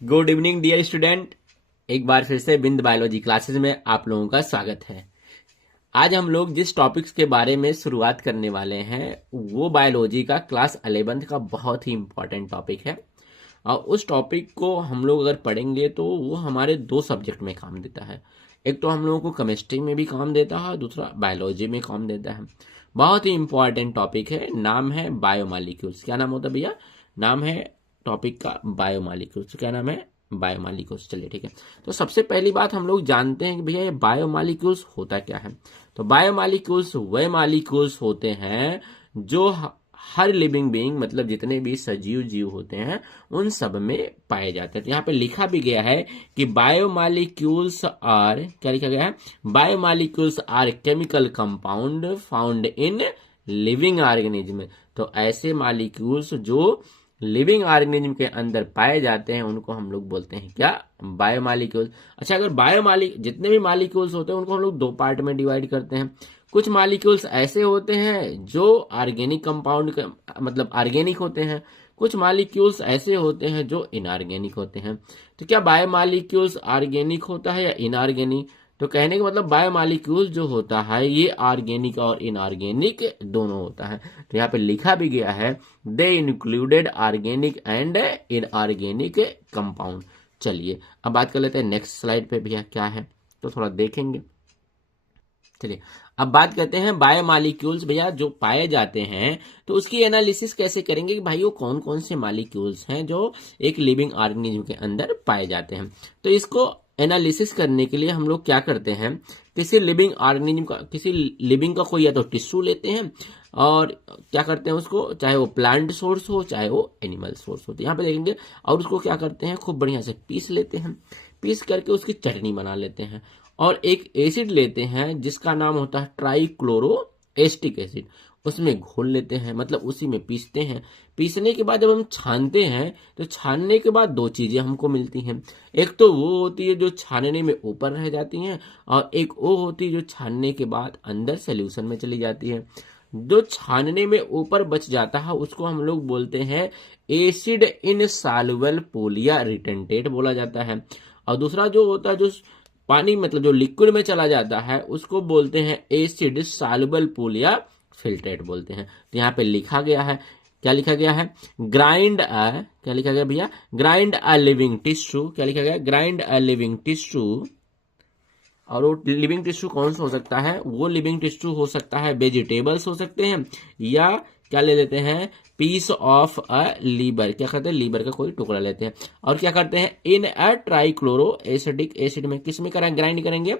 Good evening dear student. एक बार फिर से बिंद बायोलॉजी क्लासेस में आप लोगों का स्वागत है। आज हम लोग जिस टॉपिक्स के बारे में शुरुआत करने वाले हैं वो बायोलॉजी का क्लास 11th का बहुत ही इंपॉर्टेंट टॉपिक है। और उस टॉपिक को हम लोग अगर पढ़ेंगे तो वो हमारे दो सब्जेक्ट में काम देता है। एक तो हम लोगों को केमिस्ट्री में भी काम देता है, दूसरा बायोलॉजी में काम देता है। बहुत ही इंपॉर्टेंट टॉपिक है। नाम है बायोमॉलिक्यूल्स। क्या नाम होता है भैया? नाम है टॉपिक का बायोमॉलिक्यूल्स। क्या नाम है? बायोमॉलिक्यूल्स। चलिए ठीक है। तो सबसे पहली बात हम लोग जानते हैं कि भैया ये बायोमॉलिक्यूल्स होता क्या है। तो बायोमॉलिक्यूल्स वह मॉलिक्यूल्स होते हैं जो हर लिविंग बीइंग मतलब जितने भी सजीव जीव होते हैं उन सब में पाए जाते हैं। तो यहाँ पे लिखा भी गया है कि बायोमॉलिक्यूल्स आर, क्या लिखा गया है? Biomolecules are chemical compound found in living organism. तो ऐसे मॉलिक्यूल्स जो लिविंग ऑर्गेनिज्म के अंदर पाए जाते हैं उनको हम लोग बोलते हैं क्या? बायोमॉलिक्यूल्स। अच्छा, अगर जितने भी मॉलिक्यूल्स होते हैं उनको हम लोग दो पार्ट में डिवाइड करते हैं। कुछ मॉलिक्यूल्स ऐसे होते हैं जो ऑर्गेनिक कंपाउंड मतलब ऑर्गेनिक होते हैं, कुछ मॉलिक्यूल्स ऐसे होते हैं जो इनऑर्गेनिक होते हैं। तो क्या बायोमॉलिक्यूल्स ऑर्गेनिक होता है या इनऑर्गेनिक? तो कहने का मतलब बायोमॉलिक्यूल जो होता है ये ऑर्गेनिक और इनऑर्गेनिक दोनों होता है। तो यहाँ पे लिखा भी गया है they included organic and inorganic compound. चलिए अब बात कर लेते हैं नेक्स्ट स्लाइड पे भैया क्या है, तो थोड़ा देखेंगे। चलिए अब बात करते हैं बायोमॉलिक्यूल्स भैया जो पाए जाते हैं तो उसकी एनालिसिस कैसे करेंगे कि भाई वो कौन कौन से मॉलिक्यूल्स हैं जो एक लिविंग ऑर्गेनिज्म के अंदर पाए जाते हैं। तो इसको एनालिसिस करने के लिए हम लोग क्या करते हैं, किसी लिविंग ऑर्गेनिज्म का, किसी लिविंग का कोई या तो टिश्यू लेते हैं और क्या करते हैं उसको, चाहे वो प्लांट सोर्स हो चाहे वो एनिमल सोर्स हो, तो यहाँ पे देखेंगे। और उसको क्या करते हैं, खूब बढ़िया से पीस लेते हैं, पीस करके उसकी चटनी बना लेते हैं और एक एसिड लेते हैं जिसका नाम होता है ट्राइक्लोरो एस्टिक एसिड, उसमें घोल लेते हैं, मतलब उसी में पीसते हैं। पीसने के बाद जब हम छानते हैं तो छानने के बाद दो चीजें हमको मिलती हैं। एक तो वो होती है जो छानने में ऊपर रह जाती हैं और एक वो होती है जो छानने के बाद अंदर सोल्यूशन में चली जाती है। जो छानने में ऊपर बच जाता है उसको हम लोग बोलते हैं एसिड इनसॉल्युबल पूल या रिटेंटेट बोला जाता है। और दूसरा जो होता है जो पानी मतलब जो लिक्विड में चला जाता है उसको बोलते हैं एसिड सॉल्युबल पूल या फिल्ट्रेट बोलते हैं। तो यहाँ पे लिखा गया है, क्या लिखा गया है? ग्राइंड अ, क्या लिखा गया भैया? Grind a living tissue. क्या लिखा गया? Grind a living tissue. और वो लिविंग टिश्यू कौन सा हो सकता है? वो लिविंग टिश्यू हो सकता है वेजिटेबल्स हो सकते हैं या क्या ले लेते हैं, पीस ऑफ अ लीवर, क्या करते हैं, लीवर का कोई टुकड़ा लेते हैं और क्या करते हैं, इन अ ट्राइक्लोरो एसिडिक एसिड में, किस में करेंगे, ग्राइंड करेंगे,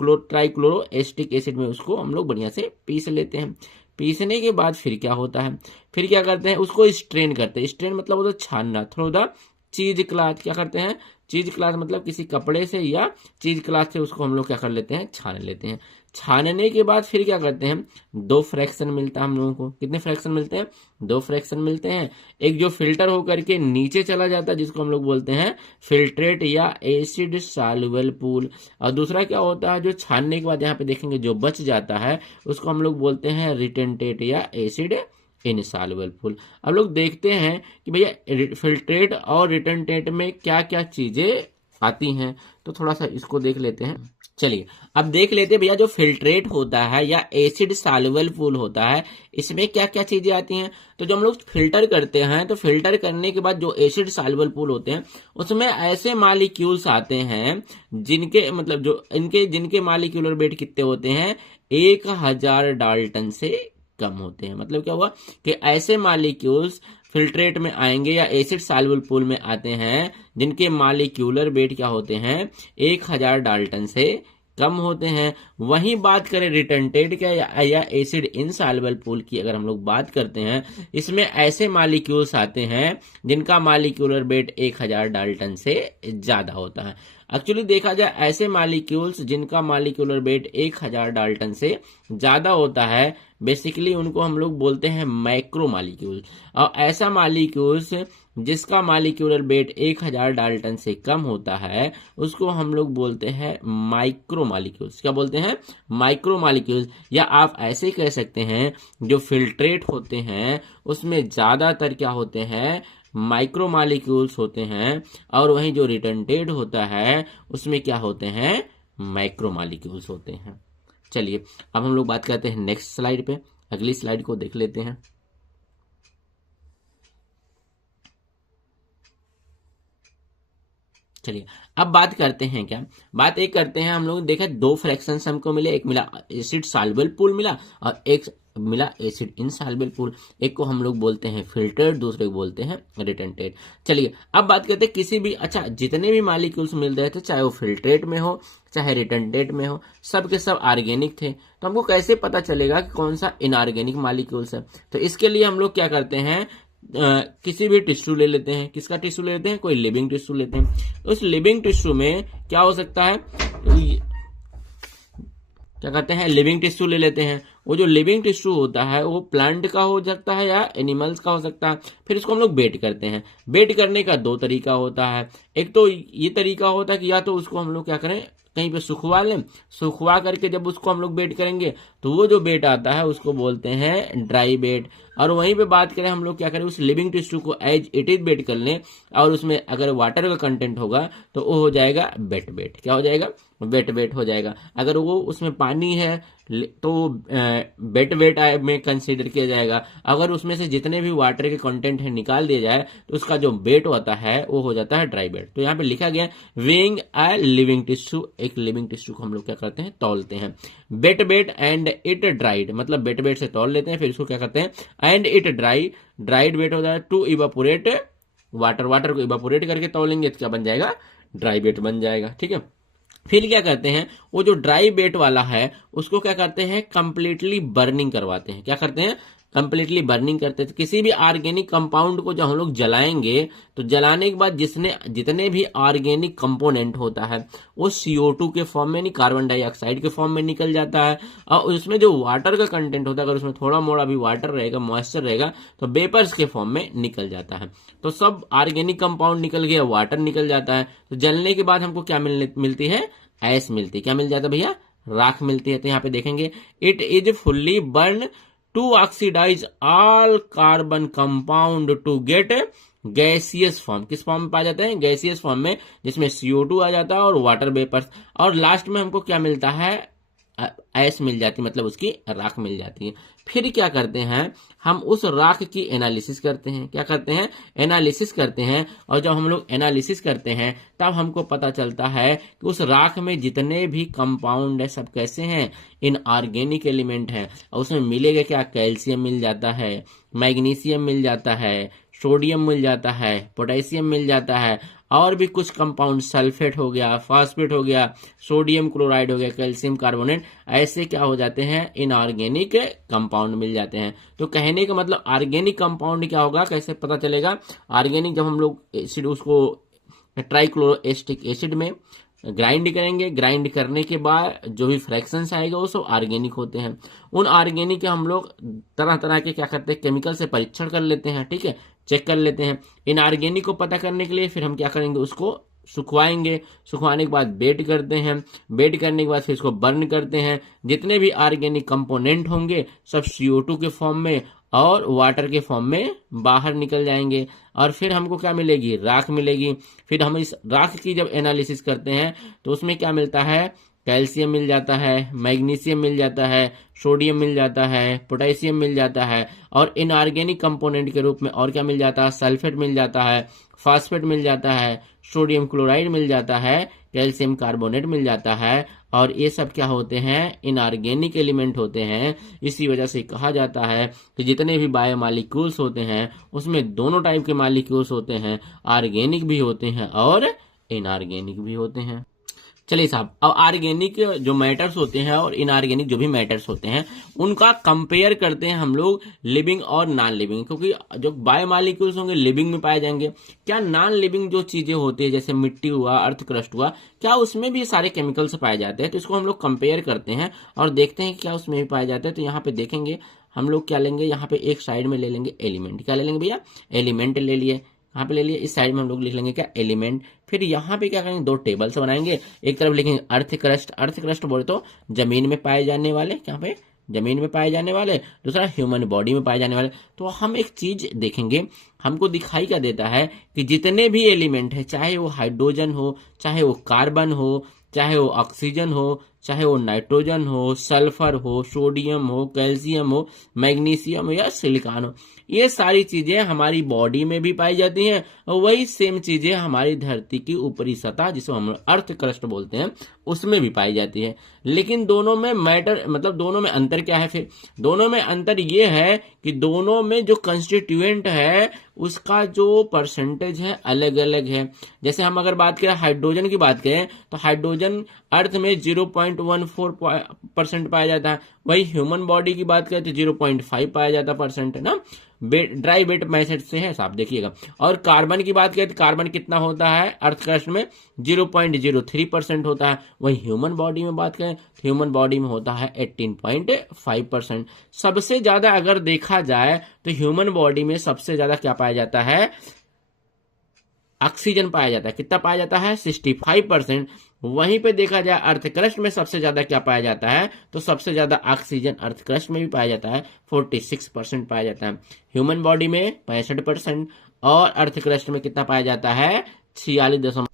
ट्राइक्लोरो एसिटिक एसिड में उसको हम लोग बढ़िया से पीस लेते हैं। पीसने के बाद फिर क्या होता है, फिर क्या करते हैं, उसको स्ट्रेन करते हैं। स्ट्रेन मतलब होता है छानना, थ्रू द चीज क्लाथ। क्या करते हैं, चीज क्लाथ मतलब किसी कपड़े से या चीज क्लाथ से उसको हम लोग क्या कर लेते हैं, छान लेते हैं। छानने के बाद फिर क्या करते हैं, दो फ्रैक्शन मिलता है हम लोगों को। कितने फ्रैक्शन मिलते हैं, दो फ्रैक्शन मिलते हैं। एक जो फिल्टर होकर के नीचे चला जाता है जिसको हम लोग बोलते हैं फिल्ट्रेट या एसिड सॉल्युबल पूल, और दूसरा क्या होता है जो छानने के बाद यहाँ पे देखेंगे जो बच जाता है उसको हम लोग बोलते हैं रिटेंटेट या एसिड इनसॉल्युबल पूल। अब लोग देखते हैं कि भैया फिल्ट्रेट और रिटेंटेट में क्या क्या चीजें आती हैं, तो थोड़ा सा इसको देख लेते हैं। चलिए अब देख लेते हैं भैया जो फिल्ट्रेट होता है या एसिड सॉल्युबल पूल होता है इसमें क्या क्या चीजें आती हैं। तो जब हम लोग फिल्टर करते हैं तो फिल्टर करने के बाद जो एसिड सॉल्युबल पूल होते हैं उसमें ऐसे मॉलिक्यूल्स आते हैं जिनके मतलब जो इनके जिनके मॉलिक्यूलर वेट कितने होते हैं, 1000 डाल्टन से कम होते हैं। मतलब क्या हुआ कि ऐसे मॉलिक्यूल्स फिल्ट्रेट में आएंगे या एसिड सॉल्युबल पूल में आते हैं जिनके मॉलिक्यूलर वेट क्या होते हैं, 1000 डाल्टन से कम होते हैं। वहीं बात करें रिटेंटेट का या एसिड इनसॉल्युबल पूल की, अगर हम लोग बात करते हैं इसमें ऐसे मॉलिक्यूल्स आते हैं जिनका मॉलिक्यूलर वेट 1000 डाल्टन से ज्यादा होता है। एक्चुअली देखा जाए ऐसे मॉलिक्यूल्स जिनका मॉलिक्यूलर वेट 1000 डाल्टन से ज्यादा होता है बेसिकली उनको हम लोग बोलते हैं मैक्रो मॉलिक्यूल। और ऐसा मॉलिक्यूल्स जिसका मॉलिक्यूलर वेट 1000 डाल्टन से कम होता है उसको हम लोग बोलते हैं माइक्रो मॉलिक्यूल्स। क्या बोलते हैं, माइक्रो मॉलिक्यूल्स। या आप ऐसे कह सकते हैं जो फिल्ट्रेट होते हैं उसमें ज्यादातर क्या होते हैं, माइक्रो मॉलिक्यूल्स होते हैं, और वहीं जो रिटर्नटेड होता है उसमें क्या होते हैं, मैक्रो मॉलिक्यूल्स होते हैं। चलिए अब हम लोग बात करते हैं नेक्स्ट स्लाइड पे, अगली स्लाइड को देख लेते हैं। चलिए अब बात करते हैं, क्या बात एक करते हैं, हम लोग देखा दो फ्रैक्शंस हमको मिले, एक मिला एसिड सॉल्युबल पूल मिला और एक मिला एसिड इनसॉल्युबल पूल। एक को हम लोग बोलते हैं फिल्टर्ड, दूसरे को बोलते हैं रिटर्नटेड। चलिए अब बात करते हैं किसी भी, अच्छा जितने भी मॉलिक्यूल्स मिल रहे थे, चाहे वो फिल्ट्रेट में हो चाहे रिटर्नटेड में हो, सब के सब ऑर्गेनिक थे। तो हमको कैसे पता चलेगा कि कौन सा इनऑर्गेनिक मॉलिक्यूल्स है? तो इसके लिए हम लोग क्या करते हैं, किसी भी टिश्यू ले लेते हैं। किसका टिश्यू लेते हैं? कोई लिविंग टिश्यू लेते हैं। उस लिविंग टिश्यू में क्या हो सकता है, क्या कहते हैं, लिविंग टिश्यू ले लेते हैं। वो जो लिविंग टिश्यू होता है वो प्लांट का हो सकता है या एनिमल्स का हो सकता है। फिर इसको हम लोग बेट करते हैं। बेट करने का दो तरीका होता है। एक तो ये तरीका होता है कि या तो उसको हम लोग क्या करें, कहीं पे सुखवा लें, सुखवा करके जब उसको हम लोग बेट करेंगे तो वो जो बेट आता है उसको बोलते हैं ड्राई बेट। और वहीं पे बात करें हम लोग क्या करें, उस लिविंग टिश्यू को एज इट इज बेट कर लें, और उसमें अगर वाटर का कंटेंट होगा तो वो हो जाएगा वेट बेट। क्या हो जाएगा? वेट वेट हो जाएगा। अगर वो उसमें पानी है तो वेट वेट में कंसीडर किया जाएगा। अगर उसमें से जितने भी वाटर के कंटेंट है निकाल दिया जाए तो उसका जो बेट होता है वो हो जाता है ड्राई बेट। तो यहाँ पे लिखा गया वेइंग अ लिविंग टिश्यू, एक लिविंग टिश्यू को हम लोग क्या करते हैं, तौलते हैं। बेट बेट एंड इट ड्राइड, मतलब बेट बेट से तौल लेते हैं, फिर इसको क्या करते हैं एंड इट ड्राई, ड्राइड बेट हो जाए टू इवापोरेट वाटर, वाटर को इवापोरेट करके तौलेंगे तो क्या बन जाएगा, ड्राई बेट बन जाएगा। ठीक है, फिर क्या करते हैं, वो जो ड्राई बेट वाला है उसको क्या करते हैं, कंप्लीटली बर्निंग करवाते हैं। क्या करते हैं, कंप्लीटली बर्निंग करते हैं। तो किसी भी ऑर्गेनिक कंपाउंड को जब हम लोग जलाएंगे तो जलाने के बाद जितने भी ऑर्गेनिक कंपोनेंट होता है वो CO2 के फॉर्म में, नहीं कार्बन डाइऑक्साइड के फॉर्म में निकल जाता है। और उसमें जो वाटर का कंटेंट होता है, अगर उसमें थोड़ा मोड़ा भी वाटर रहेगा, मॉइस्चर रहेगा, तो वेपर्स के फॉर्म में निकल जाता है। तो सब ऑर्गेनिक कंपाउंड निकल गया, वाटर निकल जाता है। तो जलने के बाद हमको क्या मिलती है, ऐश मिलती है। क्या मिल जाता है भैया, राख मिलती है। तो यहाँ पे देखेंगे it is fully burn to oxidise all carbon compound to get gaseous form. किस फॉर्म में पाए जाते हैं, गैसियस फॉर्म में, जिसमें CO2 आ जाता है और वाटर वेपर्स, और लास्ट में हमको क्या मिलता है, ऐश मिल जाती है, मतलब उसकी राख मिल जाती है। फिर क्या करते हैं, हम उस राख की एनालिसिस करते हैं। क्या करते हैं, एनालिसिस करते हैं। और जब हम लोग एनालिसिस करते हैं तब हमको पता चलता है कि उस राख में जितने भी कंपाउंड है सब कैसे हैं, इनऑर्गेनिक एलिमेंट है। और उसमें मिलेगा क्या, कैल्शियम मिल जाता है, मैग्नीशियम मिल जाता है, सोडियम मिल जाता है, पोटेशियम मिल जाता है, और भी कुछ कंपाउंड, सल्फेट हो गया, फास्फेट हो गया, सोडियम क्लोराइड हो गया, कैल्शियम कार्बोनेट, ऐसे क्या हो जाते हैं, इनऑर्गेनिक कंपाउंड मिल जाते हैं। तो कहने का मतलब ऑर्गेनिक कंपाउंड क्या होगा, कैसे पता चलेगा, ऑर्गेनिक जब हम लोग एसिड उसको ट्राइक्लोरोएसिटिक एसिड में ग्राइंड करेंगे, ग्राइंड करने के बाद जो भी फ्रैक्शंस आएगा वो सब ऑर्गेनिक होते हैं। उन ऑर्गेनिक के हम लोग तरह तरह के क्या करते हैं, केमिकल से परीक्षण कर लेते हैं। ठीक है, चेक कर लेते हैं। इन ऑर्गेनिक को पता करने के लिए फिर हम क्या करेंगे, उसको सुखवाएंगे। सुखवाने के बाद बेट करते हैं। बेट करने के बाद फिर इसको बर्न करते हैं। जितने भी ऑर्गेनिक कंपोनेंट होंगे सब CO2 के फॉर्म में और वाटर के फॉर्म में बाहर निकल जाएंगे। और फिर हमको क्या मिलेगी, राख मिलेगी। फिर हम इस राख की जब एनालिसिस करते हैं तो उसमें क्या मिलता है, कैल्शियम मिल जाता है, मैग्नीशियम मिल जाता है, सोडियम मिल जाता है, पोटेशियम मिल जाता है, और इनऑर्गेनिक कंपोनेंट के रूप में और क्या मिल जाता है, सल्फेट मिल जाता है, फास्फेट मिल जाता है, सोडियम क्लोराइड मिल जाता है, कैल्शियम कार्बोनेट मिल जाता है। और ये सब क्या होते हैं, इनऑर्गेनिक एलिमेंट होते हैं। इसी वजह से कहा जाता है कि जितने भी बायोमॉलिक्यूल्स होते हैं उसमें दोनों टाइप के मॉलिक्यूल्स होते हैं, ऑर्गेनिक भी होते हैं और इनऑर्गेनिक भी होते हैं। चलिए साहब, अब ऑर्गेनिक जो मैटर्स होते हैं और इनऑर्गेनिक जो भी मैटर्स होते हैं उनका कंपेयर करते हैं हम लोग लिविंग और नॉन लिविंग, क्योंकि जो बायोमॉलिक्यूल्स होंगे लिविंग में पाए जाएंगे। क्या नॉन लिविंग जो चीजें होती है जैसे मिट्टी हुआ, अर्थ क्रस्ट हुआ, क्या उसमें भी सारे केमिकल्स पाए जाते हैं? तो इसको हम लोग कंपेयर करते हैं और देखते हैं क्या उसमें भी पाए जाते हैं। तो यहाँ पे देखेंगे हम लोग क्या लेंगे, यहाँ पे एक साइड में ले लेंगे एलिमेंट। क्या ले लेंगे भैया, एलिमेंट ले लिए। यहाँ पे ले लिए, इस साइड में हम लोग लिख लेंगे क्या, एलिमेंट। फिर यहाँ पे क्या करेंगे, दो टेबल्स बनाएंगे। एक तरफ लिखेंगे अर्थ क्रस्ट। अर्थ क्रस्ट बोले तो जमीन में पाए जाने वाले, यहाँ पे जमीन में पाए जाने वाले, दूसरा ह्यूमन बॉडी में पाए जाने वाले। तो हम एक चीज देखेंगे, हमको दिखाई क्या देता है कि जितने भी एलिमेंट है, चाहे वो हाइड्रोजन हो, चाहे वो कार्बन हो, चाहे वो ऑक्सीजन हो, चाहे वो नाइट्रोजन हो, सल्फर हो, सोडियम हो, कैल्शियम हो, मैग्नीशियम हो या सिलिकॉन हो, ये सारी चीजें हमारी बॉडी में भी पाई जाती हैं और वही सेम चीजें हमारी धरती की ऊपरी सतह, जिसको हम अर्थ क्रस्ट बोलते हैं, उसमें भी पाई जाती है। लेकिन दोनों में मैटर, मतलब दोनों में अंतर क्या है? फिर दोनों में अंतर ये है कि दोनों में जो कंस्टिट्यूएंट है उसका जो परसेंटेज है अलग अलग है। जैसे हम अगर बात करें हाइड्रोजन की बात करें तो हाइड्रोजन अर्थ में 0.14% पाया जाता है, वही ह्यूमन बॉडी की बात करें तो 0.5 पाया जाता परसेंट है ना, ड्राई वेट मेथड से है, साफ देखिएगा। और कार्बन की बात करें तो कार्बन कितना होता है अर्थ क्रस्ट में? 0.03% होता है। वही ह्यूमन बॉडी में बात करें तो ह्यूमन बॉडी में होता है 18.5%। सबसे ज्यादा अगर देखा जाए तो ह्यूमन बॉडी में सबसे ज्यादा क्या पाया जाता है? ऑक्सीजन पाया जाता है। कितना पाया जाता है? 65%। वहीं पे देखा जाए अर्थ क्रस्ट में सबसे ज्यादा क्या पाया जाता है? तो सबसे ज्यादा ऑक्सीजन अर्थ क्रस्ट में भी पाया जाता है, 46% पाया जाता है। ह्यूमन बॉडी में 65% और अर्थ क्रस्ट में कितना पाया जाता है? 46।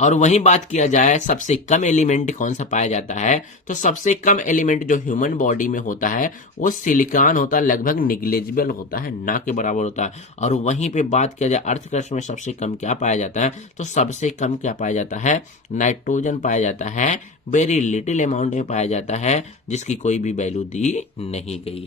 और वहीं बात किया जाए सबसे कम एलिमेंट कौन सा पाया जाता है, तो सबसे कम एलिमेंट जो ह्यूमन बॉडी में होता है वो सिलिकॉन होता है, लगभग निग्लेजिबल होता है, ना के बराबर होता है। और वहीं पे बात किया जाए अर्थ क्रस्ट में सबसे कम क्या पाया जाता है, तो सबसे कम क्या पाया जाता है? नाइट्रोजन पाया जाता है, वेरी लिटिल अमाउंट में पाया जाता है, जिसकी कोई भी वैल्यू दी नहीं गई।